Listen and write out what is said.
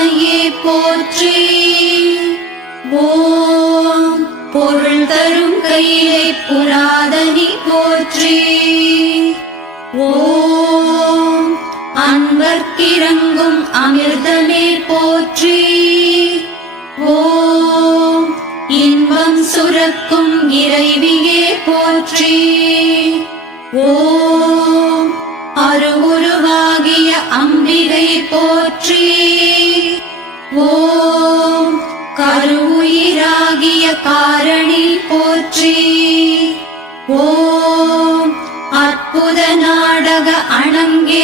அன்னையே போற்றி. ஓம் பொருள் தரும் கையிலே புராதனி போற்றி. ஓம் அன்பர்க்கிறங்கும் அமிர்தமே போற்றி. ஓம் இன்பம் சுரக்கும் இறைவியே போற்றி. ஓம் அருவுருவாகிய அம்பிகை போற்றி. ஓம் கருவுயிராகிய காரணி போற்றி. ஓம் அற்புத நாடக அணங்கே